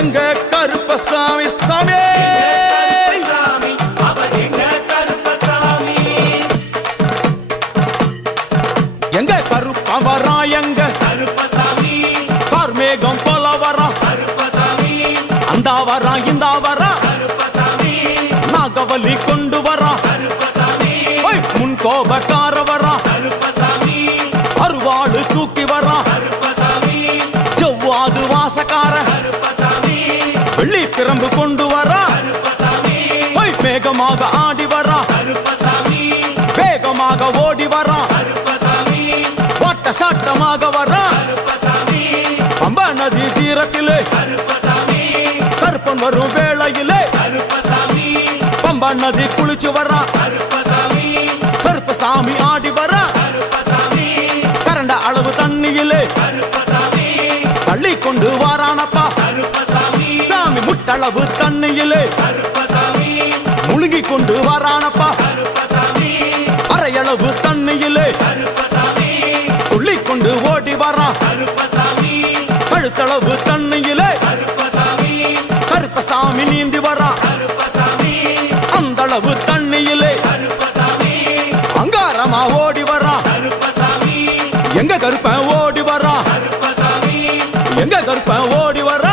எங்க கருப்பசாமி சாமி எங்க கருப்பா வரா எங்க கருப்பசாமி கார்மேகம் போல வரா கருப்பசாமி அந்த வரா இந்த வரா கருப்பசாமி நாகவலி கொண்டு வரா கருப்பசாமி முன் கோபக்கார வரா கருப்பசாமி அருவாளு தூக்கி வரா கருப்பசாமி செவ்வாது வாசக்கார கருப்பசாமி வெள்ளி பிரம்பு கொண்டு வரா கருப்பசாமி மேகமாக ஆடி வரா கருப்பசாமி வேகமாக ஓடி வரா கருப்பசாமி ஓட்ட சாட்டமாக வரா கருப்பசாமி பம்பா நதி தீரத்திலே கருப்பசாமி கருப்பன் வரும் வேளையிலே கருப்பசாமி பம்பா நதி குளிச்சு வரா கருப்பசாமி கருப்பசாமி ஆடி வரா கருப்பசாமி கரண்ட அளவு தண்ணியிலே கருப்பசாமி தள்ளி கொண்டு வாரானப்பா கருப்பசாமி சாமி முட்டளவு தண்ணியிலே கருப்பசாமி முழுகி கொண்டு வாரானப்பா கருப்பசாமி அரையளவு தண்ணியிலே கருப்பசாமி துள்ளி கொண்டு ஓடி வரா கருப்பசாமி கழுத்தளவு தண்ணியிலே கருப்பசாமி கருப்பசாமி நீந்தி வரா கருப்பசாமி அந்தளவு தண்ணியிலே கருப்பசாமி அங்காரமா ஓடி வரா கருப்பசாமி எங்க கருப்பன் ஓடி வரா கருப்பசாமி எங்க கருப்பன் ஓடி வரா